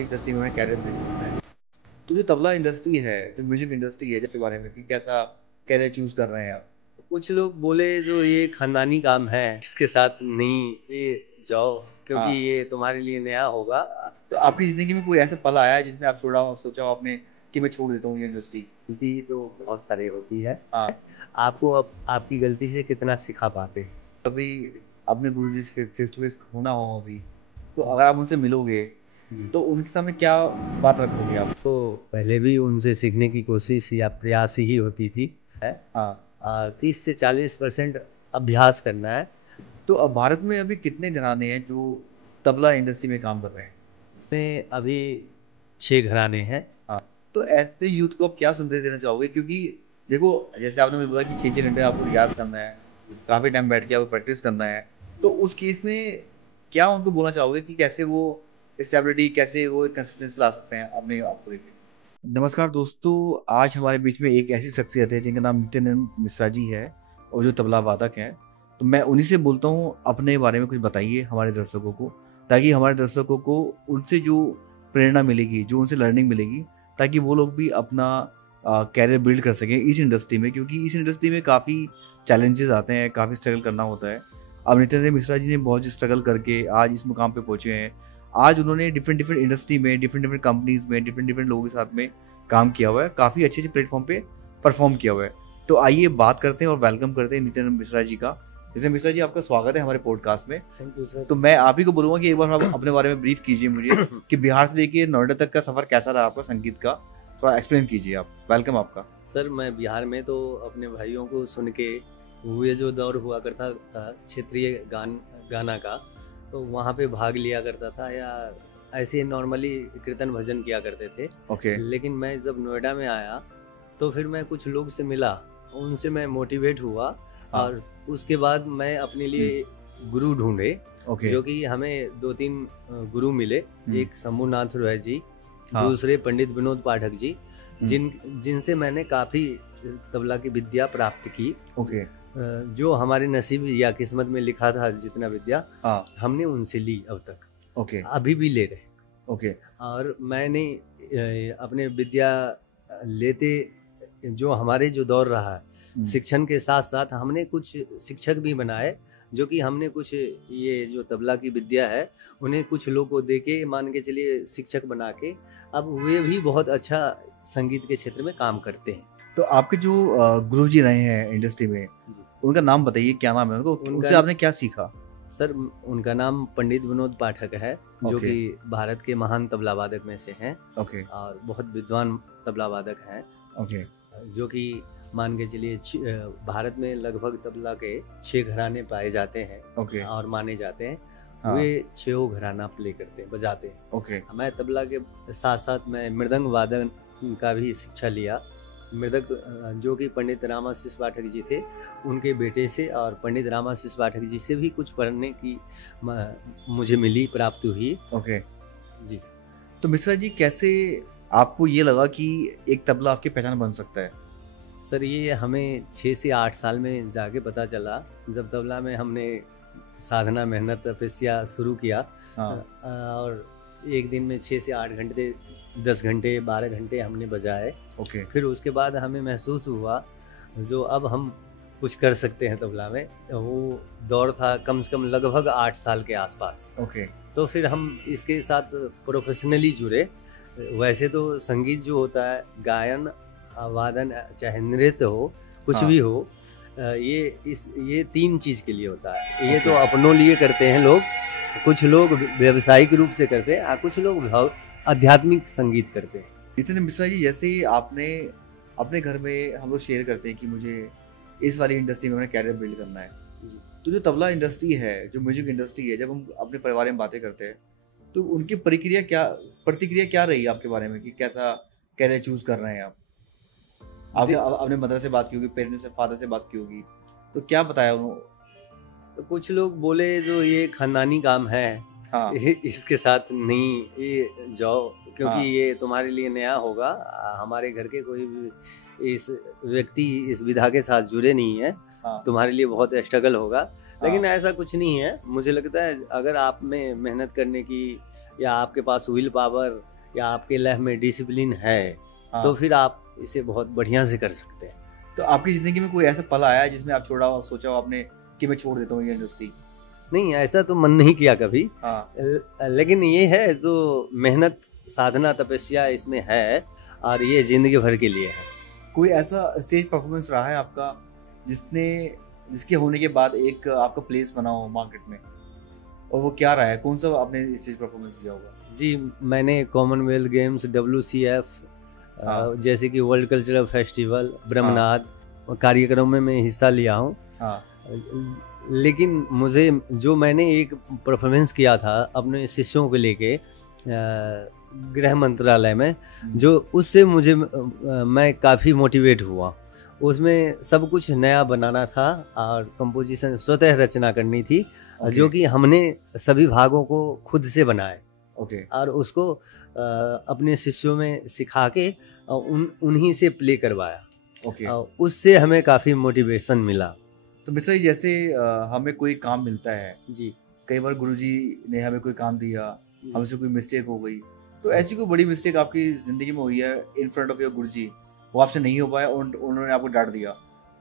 Industry में career build करना है। तो जो तबला इंडस्ट्री है, जो म्यूजिक इंडस्ट्री है, इसके बारे में कि कैसा कैरियर चूज कर रहे हैं आप? कुछ लोग बोले जो ये खानदानी काम है इसके साथ नहीं ये जाओ क्योंकि हाँ, ये तुम्हारे लिए नया होगा। तो आपकी जिंदगी में कोई ऐसा पल आया है जिसमें आप छोड़ा हो, सोचा हो आपने कि मैं छोड़ देता हूँ ये इंडस्ट्री? गलती तो बहुत सारी होती है। हाँ, आपको अब आपकी गलती से कितना सिखा पाते हैं। कभी अपने गुरु जी से फेस टू फेस होना हो अभी, तो अगर आप उनसे मिलोगे जी। तो उनके सामने क्या बात रखोगे आप? तो पहले भी उनसे सीखने की कोशिश या प्रयास ही होती थी है। हाँ, 30 से 40% अभ्यास करना है। तो अब भारत में अभी कितने घराने हैं जो तबला इंडस्ट्री में काम कर रहे हैं? इसमें अभी 6 घराने हैं। हाँ, तो ऐसे यूथ को आप क्या संदेश देना चाहोगे? क्योंकि देखो, जैसे आपने मुझे बोला कि 6-6 घंटे आपको रियाज़ करना है, काफ़ी टाइम बैठ के आपको प्रैक्टिस करना है, तो उस केस में क्या उनको बोलना चाहोगे कि कैसे वो स्टेबिलिटी, कैसे वो कंसिस्टेंसी ला सकते हैं अपने आप को लेके? नमस्कार दोस्तों, आज हमारे बीच में एक ऐसी शख्सियत है जिनका नाम नित्यानंद मिश्रा जी है और जो तबला वादक हैं। तो मैं उन्हीं से बोलता हूँ, अपने बारे में कुछ बताइए हमारे दर्शकों को, ताकि हमारे दर्शकों को उनसे जो प्रेरणा मिलेगी, जो उनसे लर्निंग मिलेगी, ताकि वो लोग भी अपना कैरियर बिल्ड कर सकें इस इंडस्ट्री में, क्योंकि इस इंडस्ट्री में काफ़ी चैलेंजेस आते हैं, काफ़ी स्ट्रगल करना होता है। अब नित्यानंद मिश्रा जी ने बहुत स्ट्रगल करके आज इस मुकाम पे पहुँचे हैं। आज उन्होंने डिफरेंट डिफरेंट इंडस्ट्री में, डिफरेंट डिफरेंट कंपनीज में, डिफरेंट डिफरेंट लोगों के साथ में काम किया हुआ है, काफ़ी अच्छे अच्छे प्लेटफॉर्म पे परफॉर्म किया हुआ है। तो आइए बात करते हैं और वेलकम करते हैं नित्यानंद मिश्रा जी का। नित्यानंद मिश्रा जी, आपका स्वागत है हमारे पॉडकास्ट में। Thank you sir. तो मैं आप ही को बोलूँगा कि एक बार आप अपने बारे में ब्रीफ कीजिए मुझे कि बिहार से लेके नोएडा तक का सफ़र कैसा रहा आपका संगीत का? थोड़ा एक्सप्लेन कीजिए आप। वेलकम आपका। सर मैं बिहार में तो अपने भाइयों को सुन के हुए जो दौर हुआ करता था क्षेत्रीय गाना का, तो वहाँ पे भाग लिया करता था या ऐसे नॉर्मली कीर्तन भजन किया करते थे। ओके। लेकिन मैं जब नोएडा में आया तो फिर मैं कुछ लोग से मिला, उनसे मैं मोटिवेट हुआ और उसके बाद मैं अपने लिए गुरु ढूंढे, ओके। जो कि हमें 2-3 गुरु मिले। एक शंभुनाथ रॉय जी, हाँ। दूसरे पंडित विनोद पाठक जी, जिनसे मैंने काफ़ी तबला की विद्या प्राप्त की। ओके। जो हमारे नसीब या किस्मत में लिखा था जितना विद्या हाँ। हमने उनसे ली अब तक, ओके। अभी भी ले रहे। ओके। और मैंने अपने विद्या लेते जो हमारे जो दौर रहा है, शिक्षण के साथ साथ हमने कुछ शिक्षक भी बनाए, जो कि हमने कुछ ये जो तबला की विद्या है उन्हें कुछ लोग को दे के, मान के चलिए शिक्षक बना के, अब वे भी बहुत अच्छा संगीत के क्षेत्र में काम करते हैं। तो आपके जो गुरुजी रहे हैं इंडस्ट्री में, उनका नाम बताइए, क्या नाम है उनको? उनसे आपने क्या सीखा? सर उनका नाम पंडित विनोद पाठक है, जो कि भारत के महान तबला वादक में से हैं। ओके। और बहुत विद्वान तबला वादक हैं। ओके। जो कि मान के चलिए भारत में लगभग तबला के 6 घराने पाए जाते हैं। ओके। और माने जाते हैं। हाँ। वे 6 घराना प्ले करते हैं, बजाते हैं। ओके। मैं तबला के साथ साथ मैं मृदंग वादन का भी शिक्षा लिया। मृदंग जो कि पंडित रामाशीष पाठक जी थे, उनके बेटे से, और पंडित रामाशीष पाठक जी से भी कुछ पढ़ने की मुझे मिली, प्राप्ति हुई। ओके जी। तो मिश्रा जी, कैसे आपको ये लगा कि एक तबला आपकी पहचान बन सकता है? सर ये हमें 6 से 8 साल में जाके पता चला, जब तबला में हमने साधना, मेहनत, तपस्या शुरू किया। हाँ। और एक दिन में 6 से 8 घंटे, 10 घंटे, 12 घंटे हमने बजाए। ओके। फिर उसके बाद हमें महसूस हुआ जो अब हम कुछ कर सकते हैं तबला में। वो दौर था कम से कम लगभग 8 साल के आसपास। ओके। तो फिर हम इसके साथ प्रोफेशनली जुड़े। वैसे तो संगीत जो होता है, गायन, वादन, चाहे नृत्य हो, कुछ भी हो, ये 3 चीज़ के लिए होता है। ये तो अपनों लिए करते हैं लोग, कुछ लोग व्यावसायिक रूप से करते हैं, कुछ लोग आध्यात्मिक संगीत करते हैं। नितिन मिश्रा जी, जैसे आपने अपने घर में, हम लोग शेयर करते हैं कि मुझे इस वाली इंडस्ट्री में अपना कैरियर बिल्ड करना है, तो जो तबला इंडस्ट्री है, जो म्यूजिक इंडस्ट्री है, जब हम अपने परिवार में बातें करते हैं तो उनकी प्रतिक्रिया क्या रही आपके बारे में कि कैसा कैरियर चूज कर रहे हैं आप? आपने अपने मदर से बात की होगी, पेरेंट्स से, फादर से बात की होगी, तो क्या बताया उन्होंने? तो कुछ लोग बोले जो ये खानदानी काम है, हाँ। इसके साथ नहीं ये जाओ, क्योंकि हाँ। ये तुम्हारे लिए नया होगा। हमारे घर के कोई भी इस व्यक्ति इस विधा के साथ जुड़े नहीं है। हाँ। तुम्हारे लिए बहुत स्ट्रगल होगा। लेकिन हाँ। ऐसा कुछ नहीं है। मुझे लगता है अगर आप में मेहनत करने की या आपके पास विल पावर या आपके लाइफ में डिसिप्लिन है, हाँ। तो फिर आप इसे बहुत बढ़िया से कर सकते हैं। तो आपकी जिंदगी में कोई ऐसा पल आया है जिसमें आप छोड़ा हो, सोचा हो आपने कि मैं छोड़ देता हूँ ये इंडस्ट्री? नहीं, ऐसा तो मन नहीं किया कभी। हाँ। लेकिन ये है जो मेहनत, साधना, तपस्या इसमें है, और ये जिंदगी भर के लिए है। कोई ऐसा स्टेज परफॉर्मेंस रहा है आपका जिसके होने के बाद एक आपका प्लेस बना हो मार्केट में, और वो क्या रहा है? कौन सा आपने स्टेज परफॉर्मेंस दिया होगा? जी, मैंने कॉमनवेल्थ गेम्स, WCF, हाँ। जैसे कि वर्ल्ड कल्चरल फेस्टिवल, ब्रह्मनाद कार्यक्रमों में मैं हिस्सा लिया हूँ। हाँ। लेकिन मुझे जो मैंने एक परफॉर्मेंस किया था अपने शिष्यों को लेके गृह मंत्रालय में, जो उससे मुझे मैं काफ़ी मोटिवेट हुआ। उसमें सब कुछ नया बनाना था और कंपोजिशन स्वतः रचना करनी थी, जो कि हमने सभी भागों को खुद से बनाए। और उसको अपने शिष्यों में सिखा के उन्हीं से प्ले करवाया। उससे हमें काफ़ी मोटिवेशन मिला। तो मिश्रा जी, जैसे हमें कोई काम मिलता है जी, कई बार गुरुजी ने हमें कोई काम दिया, हमसे कोई मिस्टेक हो गई, तो ऐसी कोई बड़ी मिस्टेक आपकी जिंदगी में हुई है इन फ्रंट ऑफ योर गुरुजी, वो आपसे नहीं हो पाया और उन्होंने आपको डांट दिया,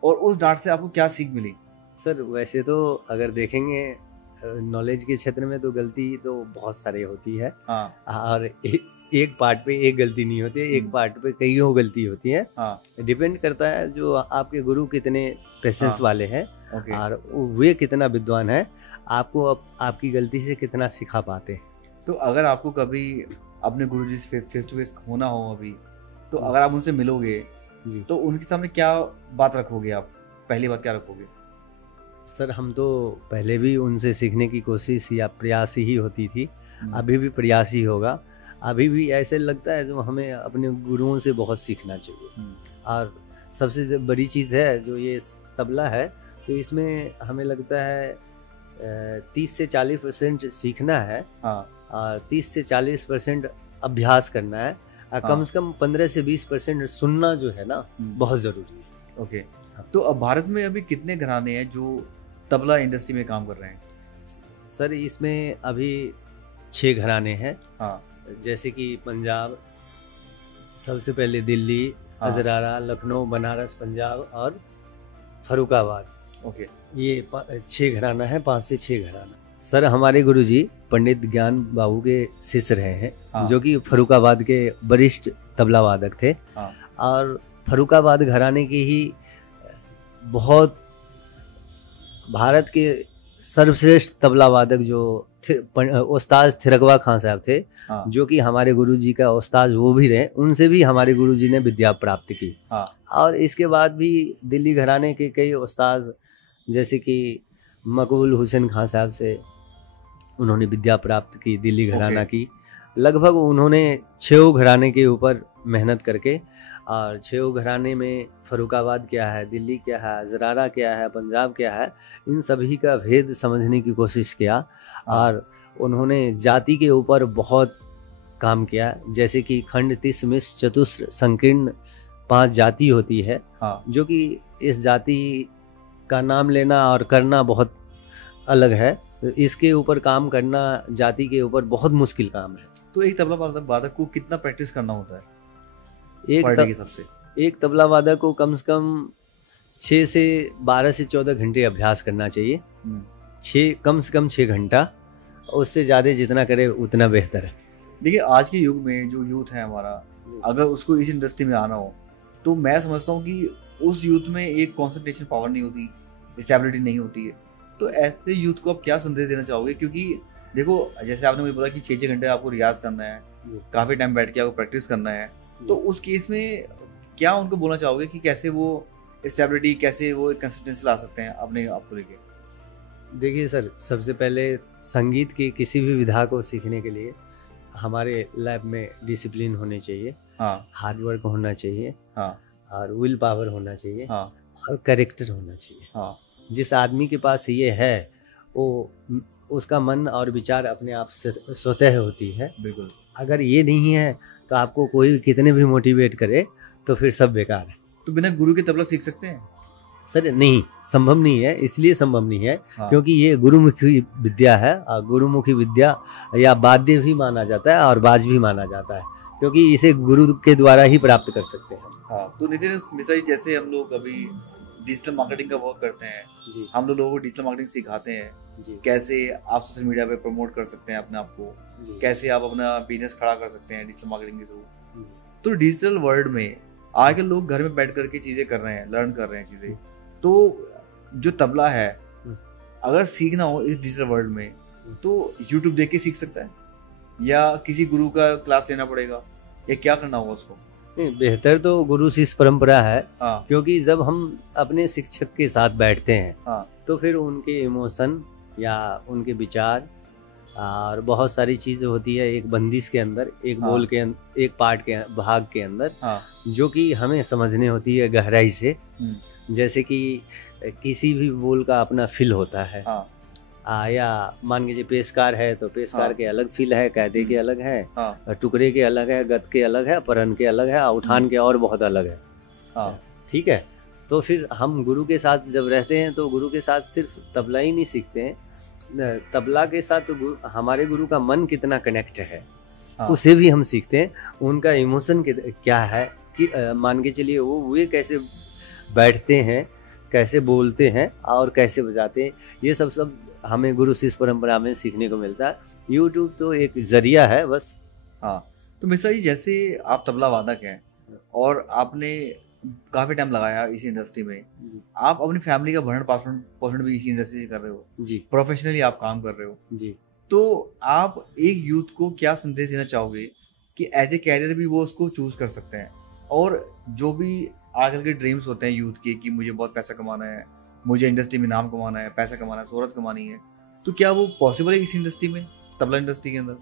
और उस डांट से आपको क्या सीख मिली? सर वैसे तो अगर देखेंगे नॉलेज के क्षेत्र में तो गलती तो बहुत सारी होती है। हाँ। और एक पार्ट पे एक गलती नहीं होती है, एक पार्ट पे कईयों गलती होती है। हाँ। डिपेंड करता है जो आपके गुरु कितने पेशेंस वाले हैं और वे कितना विद्वान है, आपको आपकी गलती से कितना सिखा पाते हैं। तो अगर आपको कभी अपने गुरुजी से फेस टू फेस होना हो अभी, तो अगर आप उनसे मिलोगे तो उनके सामने क्या बात रखोगे? आप पहली बात क्या रखोगे? सर हम तो पहले भी उनसे सीखने की कोशिश या प्रयास ही होती थी, अभी भी प्रयास ही होगा। अभी भी ऐसे लगता है जो हमें अपने गुरुओं से बहुत सीखना चाहिए। और सबसे बड़ी चीज़ है जो ये तबला है, तो इसमें हमें लगता है 30 से 40% सीखना है। और 30 से 40% अभ्यास करना है। कम से कम 15 से 20% सुनना जो है ना बहुत ज़रूरी है। तो अब भारत में अभी कितने घराने हैं जो तबला इंडस्ट्री में काम कर रहे हैं? सर इसमें अभी 6 घराने हैं। जैसे कि पंजाब, सबसे पहले दिल्ली, अजरारा, लखनऊ, बनारस, पंजाब और फरुखाबाद। ये 6 घराना है, 5 से 6 घराना। सर हमारे गुरुजी पंडित ज्ञान बाबू के शिष्य रहे हैं, जो कि फरुखाबाद के वरिष्ठ तबला वादक थे। और फरुखाबाद घराने की ही बहुत भारत के सर्वश्रेष्ठ तबला वादक जो उस्ताद थिरकवा खान साहब थे, जो कि हमारे गुरुजी का उस्ताद वो भी रहे, उनसे भी हमारे गुरुजी ने विद्या प्राप्त की। और इसके बाद भी दिल्ली घराने के कई उस्ताद जैसे कि मकबूल हुसैन खान साहब से उन्होंने विद्या प्राप्त की, दिल्ली घराना की। लगभग उन्होंने 6 घराने के ऊपर मेहनत करके, और 6 घराने में फरुखाबाद क्या है, दिल्ली क्या है, अजरारा क्या है, पंजाब क्या है, इन सभी का भेद समझने की कोशिश किया। और उन्होंने जाति के ऊपर बहुत काम किया, जैसे कि खंड, तिस, मिश्र, चतुस्र, संकीर्ण 5 जाति होती है। जो कि इस जाति का नाम लेना और करना बहुत अलग है। इसके ऊपर काम करना जाति के ऊपर बहुत मुश्किल काम है। तो एक तबला वादक को कितना प्रैक्टिस करना होता है? एक तबला वादक को कम से कम 6 से 12 से 14 घंटे अभ्यास करना चाहिए। कम से कम 6 घंटा, उससे ज़्यादा जितना करे उतना बेहतर है। देखिए आज के युग में जो यूथ है हमारा, अगर उसको इस इंडस्ट्री में आना हो, तो मैं समझता हूँ कि उस यूथ में एक कॉन्सेंट्रेशन पावर नहीं होती, स्टेबिलिटी नहीं होती है। तो ऐसे यूथ को आप क्या संदेश देना चाहोगे? क्योंकि देखो जैसे आपने मुझे बोला कि 6 घंटे आपको रियाज करना है, काफ़ी टाइम बैठ के आपको प्रैक्टिस करना है, तो उस केस में क्या उनको बोलना चाहोगे कि कैसे वो स्टेबिलिटी, कैसे वो कंसिस्टेंसी ला सकते हैं अपने आप को लेके? देखिए सर, सबसे पहले संगीत की किसी भी विधा को सीखने के लिए हमारे लैब में डिसिप्लिन होनी चाहिए, हार्ड वर्क होना चाहिए, और विल पावर होना चाहिए, और कैरेक्टर होना चाहिए। जिस आदमी के पास ये है वो उसका मन और विचार अपने आप स्वतः होती है। बिल्कुल। अगर ये नहीं है तो आपको कोई कितने भी मोटिवेट करे तो फिर सब बेकार है। तो बिना गुरु के तबला सीख सकते हैं? सर नहीं, संभव नहीं है, इसलिए संभव नहीं है हाँ। क्योंकि ये गुरुमुखी विद्या है, और गुरुमुखी विद्या या वाद्य भी माना जाता है और बाज भी माना जाता है, क्योंकि इसे गुरु के द्वारा ही प्राप्त कर सकते हैं। हाँ, तो नितिन मिश्रा जी, जैसे हम लोग अभी डिजिटल मार्केटिंग का वर्क करते हैं जी हम लोगों को डिजिटल मार्केटिंग सिखाते हैं, जी कैसे आप सोशल मीडिया पे प्रमोट कर सकते हैं अपने आप को, जी कैसे आप अपना बिजनेस खड़ा कर सकते हैं डिजिटल मार्केटिंग के थ्रू। जी। तो डिजिटल वर्ल्ड में आजकल लोग घर में बैठ करके चीजें कर रहे हैं, लर्न कर रहे हैं चीजें। तो जो तबला है अगर सीखना हो इस डिजिटल वर्ल्ड में तो यूट्यूब देख के सीख सकता है या किसी गुरु का क्लास लेना पड़ेगा या क्या करना होगा उसको? नहीं, बेहतर तो गुरु शिष्य परंपरा है। हाँ। क्योंकि जब हम अपने शिक्षक के साथ बैठते हैं हाँ। तो फिर उनके इमोशन या उनके विचार और बहुत सारी चीजें होती है एक बंदिश के अंदर, एक हाँ। बोल के एक पार्ट के भाग के अंदर, हाँ। जो कि हमें समझने होती है गहराई से। जैसे कि किसी भी बोल का अपना फील होता है। हाँ। या मान लीजिए पेशकार है तो पेशकार हाँ। के अलग फील है, कायदे के अलग है, हाँ। टुकड़े के अलग है, गत के अलग है, परन के अलग है, उठान के और बहुत अलग है। हाँ। ठीक है, तो फिर हम गुरु के साथ जब रहते हैं तो गुरु के साथ सिर्फ तबला ही नहीं सीखते हैं, तबला के साथ तो हमारे गुरु का मन कितना कनेक्ट है। हाँ। उसे भी हम सीखते हैं, उनका इमोशन क्या है कि मान के चलिए वो कैसे बैठते हैं, कैसे बोलते हैं और कैसे बजाते हैं, ये सब हमें गुरु शिष्य परंपरा में सीखने को मिलता है। यूट्यूब तो एक जरिया है बस। हाँ, तो मिश्रा जी, जैसे आप तबला वादक हैं और आपने काफी टाइम लगाया इसी इंडस्ट्री में, आप अपनी फैमिली का भरण पोषण भी इसी इंडस्ट्री से कर रहे हो जी, प्रोफेशनली आप काम कर रहे हो जी, तो आप एक यूथ को क्या संदेश देना चाहोगे कि एज ए कैरियर भी वो उसको चूज कर सकते हैं, और जो भी आजकल के ड्रीम्स होते हैं यूथ के कि मुझे बहुत पैसा कमाना है, मुझे इंडस्ट्री में नाम कमाना है, पैसा कमाना है, शोहरत कमानी है, तो क्या वो पॉसिबल है इस इंडस्ट्री में, तबला इंडस्ट्री के अंदर?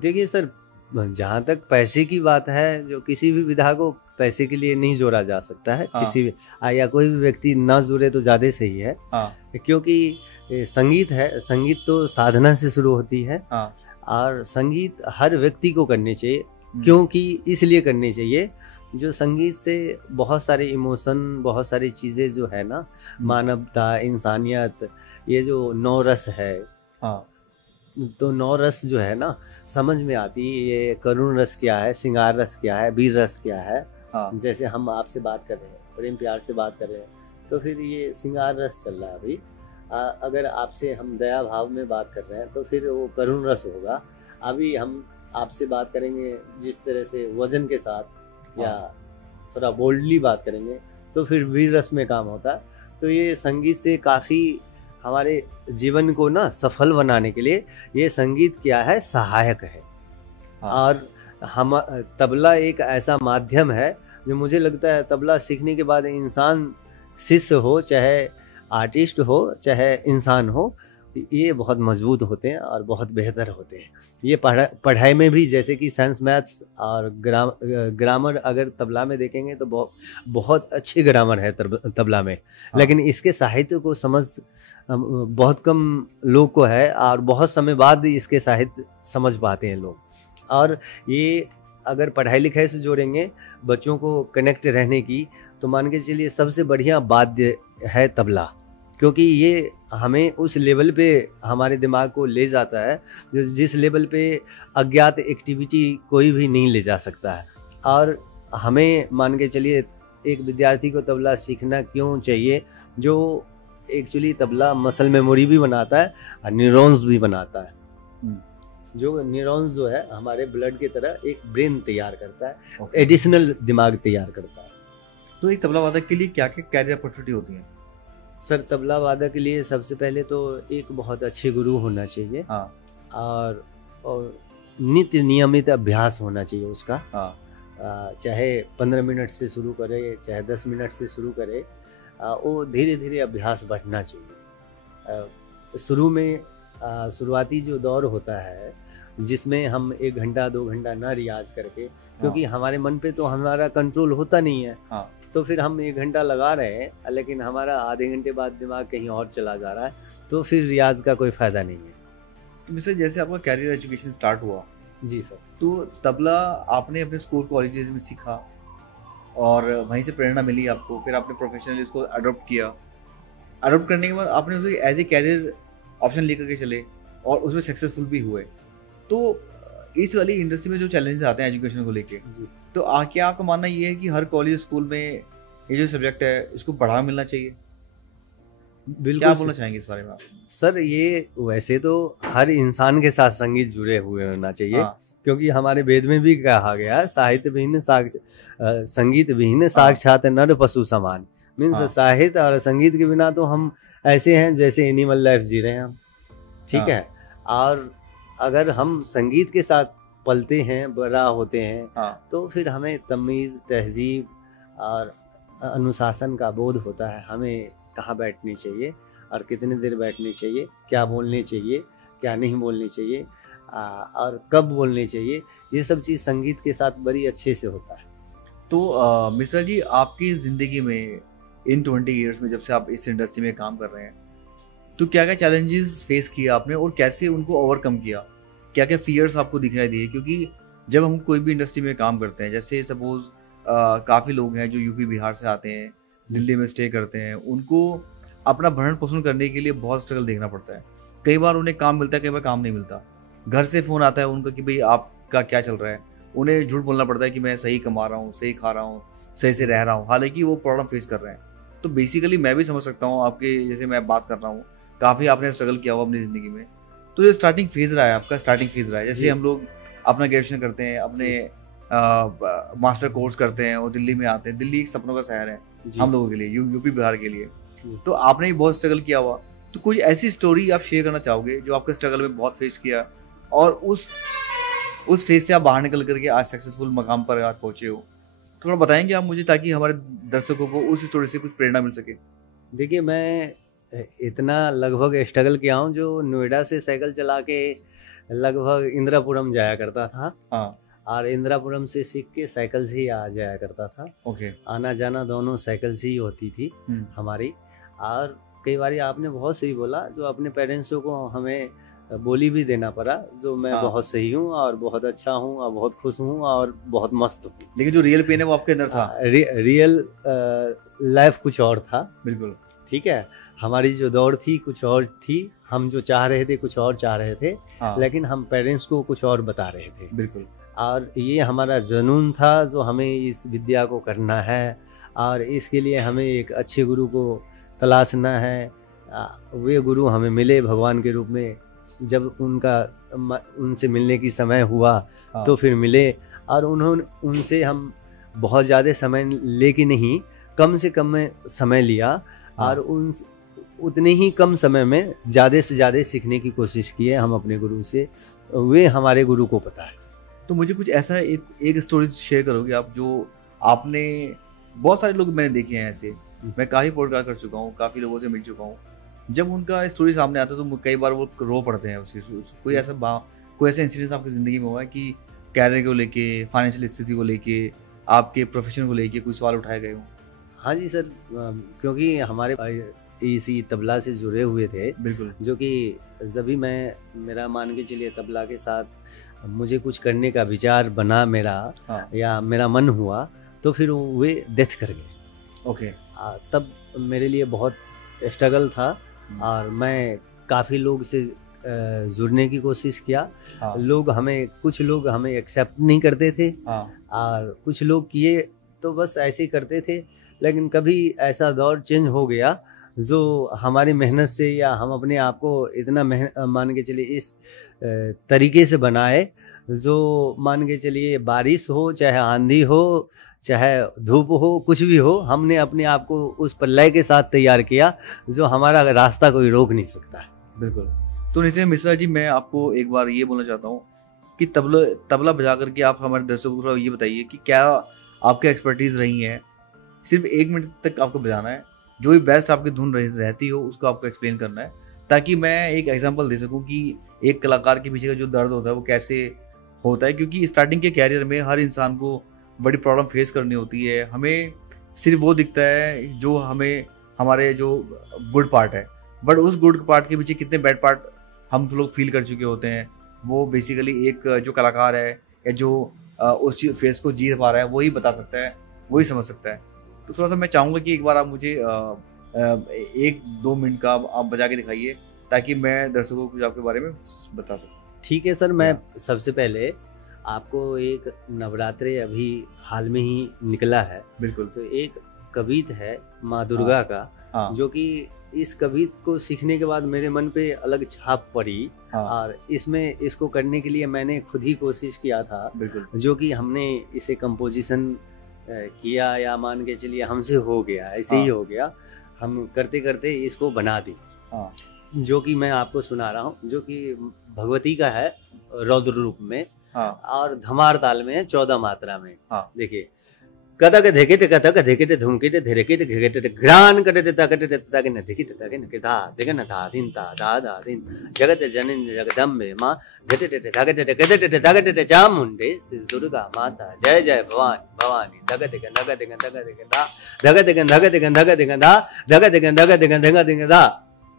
देखिए सर, जहाँ तक पैसे की बात है, जो किसी भी विधा को पैसे के लिए नहीं जोड़ा जा सकता है। हाँ। किसी भी या कोई भी व्यक्ति ना जुड़े तो ज़्यादा सही है। हाँ। क्योंकि संगीत है, संगीत तो साधना से शुरू होती है। हाँ। और संगीत हर व्यक्ति को करनी चाहिए, क्योंकि इसलिए करनी चाहिए जो संगीत से बहुत सारे इमोशन, बहुत सारी चीज़ें जो है ना, मानवता, इंसानियत, ये जो 9 रस है। हाँ, तो 9 रस जो है ना समझ में आती है। ये करुण रस क्या है, श्रृंगार रस क्या है, वीर रस क्या है। हाँ। जैसे हम आपसे बात कर रहे हैं, प्रेम प्यार से बात कर रहे हैं, तो फिर ये श्रृंगार रस चल रहा है अभी। अगर आपसे हम दया भाव में बात कर रहे हैं तो फिर वो करुण रस होगा। अभी हम आपसे बात करेंगे जिस तरह से वजन के साथ, हाँ, या थोड़ा बोल्डली बात करेंगे तो फिर वीर रस में काम होता है। तो ये संगीत से काफ़ी हमारे जीवन को ना सफल बनाने के लिए ये संगीत क्या है, सहायक है। हाँ। और हम तबला एक ऐसा माध्यम है जो मुझे लगता है तबला सीखने के बाद इंसान, शिष्य हो चाहे आर्टिस्ट हो चाहे इंसान हो, ये बहुत मजबूत होते हैं और बहुत बेहतर होते हैं। ये पढ़ाई में भी, जैसे कि साइंस, मैथ्स और ग्रामर अगर तबला में देखेंगे तो बहुत अच्छे ग्रामर है तबला में। हाँ। लेकिन इसके साहित्य को समझ बहुत कम लोग को है और बहुत समय बाद इसके साहित्य समझ पाते हैं लोग। और ये अगर पढ़ाई लिखाई से जोड़ेंगे बच्चों को कनेक्ट रहने की, तो मान के चलिए सबसे बढ़िया वाद्य है तबला, क्योंकि ये हमें उस लेवल पे हमारे दिमाग को ले जाता है जो जिस लेवल पे अज्ञात एक्टिविटी कोई भी नहीं ले जा सकता है। और हमें मान के चलिए एक विद्यार्थी को तबला सीखना क्यों चाहिए, जो एक्चुअली तबला मसल मेमोरी भी बनाता है और न्यूरॉन्स भी बनाता है। जो न्यूरॉन्स जो है हमारे ब्लड की तरह एक ब्रेन तैयार करता है, एडिशनल दिमाग तैयार करता है। तो एक तबला वादक के लिए क्या क्या कैरियर अपॉर्चुनिटी होती है? सर, तबला वादक के लिए सबसे पहले तो एक बहुत अच्छे गुरु होना चाहिए। हाँ। और नित्य नियमित अभ्यास होना चाहिए उसका। हाँ। चाहे 15 मिनट से शुरू करे, चाहे 10 मिनट से शुरू करे, वो धीरे धीरे अभ्यास बढ़ना चाहिए। शुरू में शुरुआती जो दौर होता है जिसमें हम 1 घंटा 2 घंटा ना रियाज करके, क्योंकि हमारे मन पे तो हमारा कंट्रोल होता नहीं है। हाँ। तो फिर हम 1 घंटा लगा रहे हैं लेकिन हमारा आधे घंटे बाद दिमाग कहीं और चला जा रहा है, तो फिर रियाज का कोई फायदा नहीं है। तो मिस्टर, जैसे आपका कैरियर एजुकेशन स्टार्ट हुआ। जी सर। तो तबला आपने अपने स्कूल कॉलेजेस में सीखा और वहीं से प्रेरणा मिली आपको, फिर आपने प्रोफेशनली उसको अडॉप्ट किया। अडॉप्ट करने के बाद आपने उसे एज ए कैरियर ऑप्शन लेकर के चले और उसमें सक्सेसफुल भी हुए। तो इस वाली इंडस्ट्री में जो चैलेंजेस आते हैं एजुकेशन को लेके, तो क्या आपका मानना ये है कि हर कॉलेज स्कूल में ये जो सब्जेक्ट है इसको बढ़ावा मिलना चाहिए? बिल्कुल क्या बोलना चाहेंगे इस बारे में आप? सर, ये वैसे तो हर इंसान के साथ संगीत जुड़े हुए होना चाहिए। हाँ। क्योंकि हमारे वेद में भी कहा गया है, साहित्य विहीन संगीत विहीन साक्षात नर पशु समान। मीन्स हाँ। साहित्य और संगीत के बिना तो हम ऐसे हैं जैसे एनिमल लाइफ जी रहे हैं हम, ठीक हाँ। है। और अगर हम संगीत के साथ पलते हैं, बड़ा होते हैं, हाँ। तो फिर हमें तमीज़, तहजीब और अनुशासन का बोध होता है। हमें कहाँ बैठनी चाहिए और कितनी देर बैठनी चाहिए, क्या बोलनी चाहिए, क्या नहीं बोलनी चाहिए, और कब बोलनी चाहिए, ये सब चीज़ संगीत के साथ बड़ी अच्छे से होता है। तो मिश्रा जी, आपकी ज़िंदगी में इन 20 ईयर्स में जब से आप इस इंडस्ट्री में काम कर रहे हैं, तो क्या क्या चैलेंजेस फेस किया आपने और कैसे उनको ओवरकम किया? क्या क्या फियर्स आपको दिखाई दिए? क्योंकि जब हम कोई भी इंडस्ट्री में काम करते हैं, जैसे सपोज काफ़ी लोग हैं जो यूपी बिहार से आते हैं, दिल्ली में स्टे करते हैं, उनको अपना भरण पोषण करने के लिए बहुत स्ट्रगल देखना पड़ता है। कई बार उन्हें काम मिलता है, कई बार काम नहीं मिलता। घर से फ़ोन आता है उनका कि भाई आपका क्या चल रहा है, उन्हें झूठ बोलना पड़ता है कि मैं सही कमा रहा हूँ, सही खा रहा हूँ, सही से रह रहा हूँ, हालांकि वो प्रॉब्लम फेस कर रहे हैं। तो बेसिकली मैं भी समझ सकता हूँ आपके, जैसे मैं बात कर रहा हूँ, काफ़ी आपने स्ट्रगल किया हुआ अपनी ज़िंदगी में। तो जो स्टार्टिंग फेज़ रहा है आपका, स्टार्टिंग फेज़ रहा है, जैसे हम लोग अपना ग्रेजुएशन करते हैं, अपने मास्टर कोर्स करते हैं और दिल्ली में आते हैं। दिल्ली एक सपनों का शहर है हम लोगों के लिए, यूपी बिहार के लिए। तो आपने भी बहुत स्ट्रगल किया हुआ, तो कोई ऐसी स्टोरी आप शेयर करना चाहोगे जो आपके स्ट्रगल में बहुत फेस किया और उस फेज से आप बाहर निकल करके आज सक्सेसफुल मकाम पर आप पहुंचे हो? थोड़ा बताएंगे आप मुझे, ताकि हमारे दर्शकों को उस स्टोरी से कुछ प्रेरणा मिल सके। देखिए, मैं इतना लगभग स्ट्रगल किया हूँ, जो नोएडा से साइकिल चला के लगभग इंदिरापुरम जाया करता था। हाँ। और इंदिरापुरम से सीख के साइकिल से ही आ जाया करता था। ओके। आना जाना दोनों साइकिल से ही होती थी हमारी। और कई बार आपने बहुत सही बोला, जो अपने पेरेंट्सों को हमें बोली भी देना पड़ा, जो मैं बहुत सही हूँ और बहुत अच्छा हूँ और बहुत खुश हूँ और बहुत मस्त हूँ। लेकिन जो रियल पेन है वो आपके अंदर था। रियल लाइफ कुछ और था। बिल्कुल। ठीक है, हमारी जो दौड़ थी कुछ और थी, हम जो चाह रहे थे कुछ और चाह रहे थे। लेकिन हम पेरेंट्स को कुछ और बता रहे थे। बिल्कुल। और ये हमारा जुनून था, जो हमें इस विद्या को करना है और इसके लिए हमें एक अच्छे गुरु को तलाशना है। वे गुरु हमें मिले भगवान के रूप में। जब उनसे मिलने की समय हुआ तो फिर मिले, और उनसे हम बहुत ज़्यादा समय लेके नहीं, कम से कम में समय लिया। और उतने ही कम समय में ज़्यादा से ज़्यादा सीखने की कोशिश की है हम अपने गुरु से। वे हमारे गुरु को पता है। तो मुझे कुछ ऐसा एक स्टोरी शेयर करोगे आप, जो आपने, बहुत सारे लोग मैंने देखे हैं ऐसे, मैं काफ़ी पॉडकास्ट कर चुका हूँ, काफ़ी लोगों से मिल चुका हूँ, जब उनका स्टोरी सामने आता है तो कई बार वो रो पड़ते हैं उसकी। कोई ऐसा इंसिडेंस आपकी ज़िंदगी में हुआ है कि कैरियर को लेके, फाइनेंशियल स्थिति को लेके, आपके प्रोफेशन को लेके कोई सवाल उठाए गए हों? हाँ जी सर, क्योंकि हमारे इसी तबला से जुड़े हुए थे। बिल्कुल। जो कि जब भी मेरा मान के चलिए तबला के साथ मुझे कुछ करने का विचार बना मेरा, या मेरा मन हुआ, तो फिर वे डेथ कर गए। ओके। तब मेरे लिए बहुत स्ट्रगल था और मैं काफ़ी लोग से जुड़ने की कोशिश किया। कुछ लोग हमें एक्सेप्ट नहीं करते थे। और कुछ लोग किए तो बस ऐसे ही करते थे। लेकिन कभी ऐसा दौर चेंज हो गया, जो हमारी मेहनत से, या हम अपने आप को इतना मान के चलिए इस तरीके से बनाए, जो मान के चलिए बारिश हो, चाहे आंधी हो, चाहे धूप हो, कुछ भी हो, हमने अपने आप को उस प्रलय के साथ तैयार किया, जो हमारा रास्ता कोई रोक नहीं सकता है। बिल्कुल। तो नितिन मिश्रा जी, मैं आपको एक बार ये बोलना चाहता हूँ कि तबला बजा करके आप हमारे दर्शकों को ये बताइए कि क्या आपकी एक्सपर्टीज़ रही है। सिर्फ 1 मिनट तक आपको बजाना है, जो भी बेस्ट आपकी धुन रहती हो उसको आपको एक्सप्लेन करना है, ताकि मैं एक एग्जांपल दे सकूं कि एक कलाकार के पीछे का जो दर्द होता है वो कैसे होता है। क्योंकि स्टार्टिंग के कैरियर में हर इंसान को बड़ी प्रॉब्लम फेस करनी होती है। हमें सिर्फ वो दिखता है जो हमें, हमारे जो गुड पार्ट है, बट उस गुड पार्ट के पीछे कितने बैड पार्ट हम लोग फील कर चुके होते हैं, वो बेसिकली एक जो कलाकार है या जो उस फेस को जी पा रहा है वही बता सकता है। वही समझ सकता है। तो थोड़ा सा मैं चाहूँगा कि एक बार आप मुझे 1-2 मिनट का आप बजा के दिखाइए, ताकि मैं दर्शकों को कुछ आपके बारे में बता सकूँ। ठीक है सर, मैं सबसे पहले आपको एक नवरात्रे अभी हाल में ही निकला है, बिल्कुल। तो एक कवित है माँ दुर्गा का, जो कि इस कवित को सीखने के बाद मेरे मन पे अलग छाप पड़ी, और इसमें इसको करने के लिए मैंने खुद ही कोशिश किया था, जो कि हमने इसे कंपोजिशन किया, या मान के चलिए हमसे हो गया, ऐसे ही हो गया, हम करते करते इसको बना दी, जो कि मैं आपको सुना रहा हूँ, जो कि भगवती का है रौद्र रूप में, और धमार ताल में है 14 मात्रा में। देखिए, कदक धेकिट कथक धेकिट धूमकिट धेकिट घेकिट ग्रान कटट तकट तकन धिकिट तकन किता देखन धा दिन ता धा धा दिन जगत जननी जगदम्बे मां घटट धगट कदट धगट चामुंडे श्री दुर्गा माता जय जय भवानी भवानी धगत धगत धगत धा धगत धगत धगत धा धगत धगत धगत धा।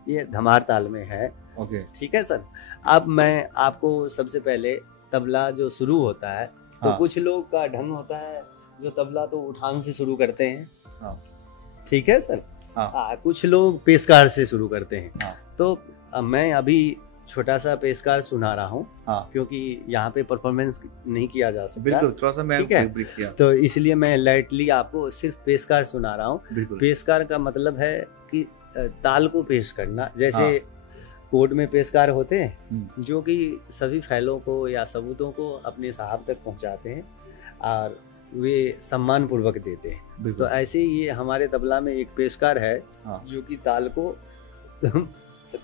ये धमार ताल में है। ओके, ठीक है सर। अब मैं आपको सबसे पहले तबला जो शुरू होता है, तो कुछ लोग का ढंग होता है जो तबला तो उठान से शुरू करते हैं, ठीक है सर। कुछ लोग पेशकार से शुरू करते हैं। तो मैं अभी छोटा सा पेशकार सुना रहा हूँ, क्योंकि यहाँ पे परफॉर्मेंस नहीं किया जा सकता। बिल्कुल, थोड़ा सा मैं ब्रीफ किया, तो इसलिए मैं लाइटली आपको सिर्फ पेशकार सुना रहा हूँ। पेशकार का मतलब है कि ताल को पेश करना, जैसे कोर्ट में पेशकार होते हैं, जो कि सभी फैलों को या सबूतों को अपने साहब तक पहुंचाते हैं और वे सम्मान पूर्वक देते हैं। तो ऐसे ही ये हमारे तबला में एक पेशकार है, जो कि ताल को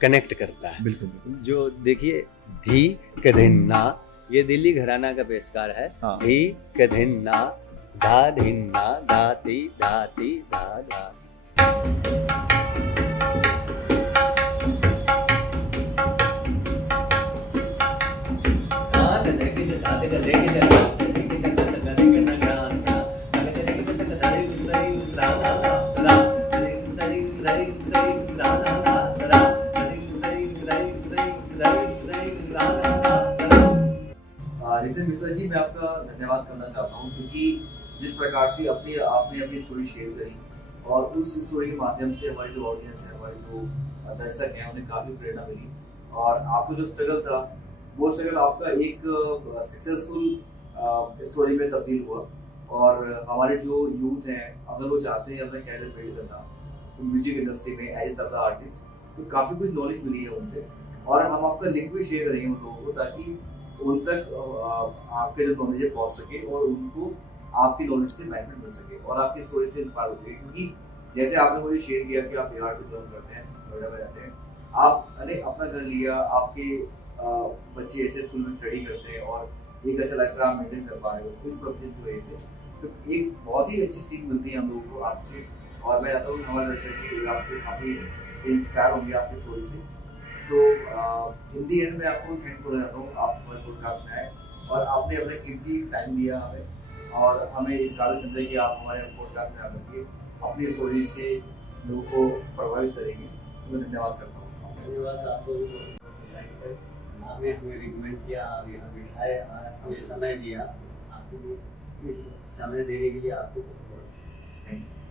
कनेक्ट करता है। बिल्कुल। जो देखिए, धी कधिन्ना, ये दिल्ली घराना का पेशकार है। धी कधिन्ना धा धिन्ना धाती धाती धा धा। मिश्रा जी, मैं आपका धन्यवाद करना चाहता हूँ, क्योंकि जिस प्रकार से आपने अपनी स्टोरी शेयर करी, और उस स्टोरी के माध्यम से हमारी जो ऑडियंस है, हमारे जो दर्शक हैं, उन्हें काफी प्रेरणा मिली। और आपको जो स्ट्रगल था, वो स्ट्रगल आपका एक सक्सेसफुल स्टोरी में तब्दील हुआ। और हमारे जो यूथ हैं, अगर वो चाहते हैं अपना कैरियर बिल्ड करना म्यूजिक इंडस्ट्री में एज ए तबला आर्टिस्ट, तो काफी कुछ नॉलेज मिली है उनसे, और हम आपका लिंक भी शेयर करेंगे उन लोगों को, ताकि उन तक आपके जो नॉलेज है पहुंच सके, और उनको आपकी नॉलेज से बेनिफिट मिल सके, और आपकी स्टोरी से इंस्पायर हो सके। क्योंकि जैसे आपने मुझे शेयर किया कि आप बिहार से बिलोंग करते हैं, नोएडा में रहते हैं, आपने अपना घर लिया, आपके बच्चे ऐसे स्कूल में स्टडी करते हैं, और एक अच्छा लाइफस्टाइल आप मेंटेन कर पा रहे हो इस प्रोफेशन की वजह से, तो एक बहुत ही अच्छी सीख मिलती है हम लोगों को आपसे। और मैं चाहता हूँ कि हमारे दर्शक भी आपसे काफ़ी इंस्पायर होंगे आपकी स्टोरी से। तो इन दी एंड मैं आपको थैंक करना चाहता हूँ, आप हमारे पॉडकास्ट में आए और आपने अपना कीमती टाइम दिया हमें, और हमें इस काबिल समझे कि आप हमारे पॉडकास्ट में आकर के अपनी स्टोरी से लोगों को प्रभावित करेंगे। तो मैं धन्यवाद करता हूँ। धन्यवाद आपको, आपने हमें रिकमेंड किया, आप यहाँ बिठाए, हमें समय दिया, आपको इस समय देने के लिए आपको बहुत बहुत थैंक यू।